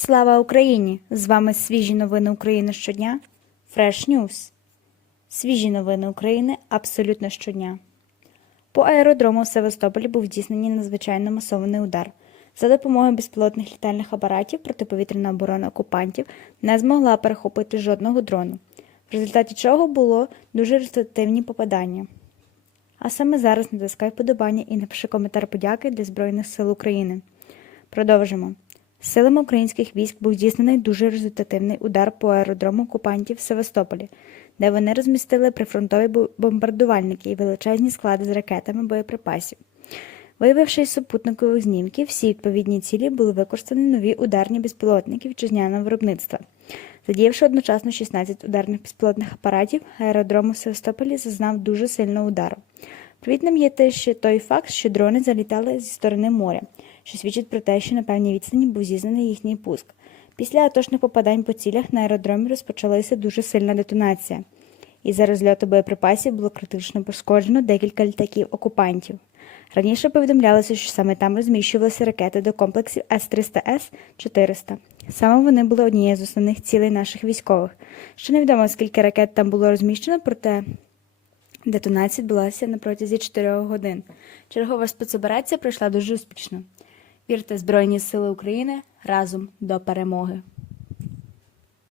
Слава Україні! З вами свіжі новини України щодня. Fresh News. Свіжі новини України абсолютно щодня. По аеродрому в Севастополі був здійснений надзвичайно масований удар. За допомогою безпілотних літальних апаратів протиповітряна оборона окупантів не змогла перехопити жодного дрону, в результаті чого було дуже результативні попадання. А саме зараз натискай вподобання і напиши коментар подяки для Збройних сил України. Продовжимо. Силами українських військ був здійснений дуже результативний удар по аеродрому окупантів в Севастополі, де вони розмістили прифронтові бомбардувальники і величезні склади з ракетами боєприпасів. Виявивши із супутникових знімків, всі відповідні цілі були використані нові ударні безпілотники вітчизняного виробництва. Задіявши одночасно 16 ударних безпілотних апаратів, аеродром у Севастополі зазнав дуже сильного удару. Привітним є те, ще той факт, що дрони залітали зі сторони моря, що свідчить про те, що на певній відстані був зізнаний їхній пуск. Після атошних попадань по цілях на аеродромі розпочалася дуже сильна детонація. І за розльоту боєприпасів було критично пошкоджено декілька літаків окупантів. Раніше повідомлялося, що саме там розміщувалися ракети до комплексів С-300С 400. Саме вони були однією з основних цілей наших військових. Ще невідомо, скільки ракет там було розміщено, проте детонація відбулася на протязі 4 годин. Чергова спецоперація пройшла дуже успішно. Вірте Збройні Сили України разом до перемоги!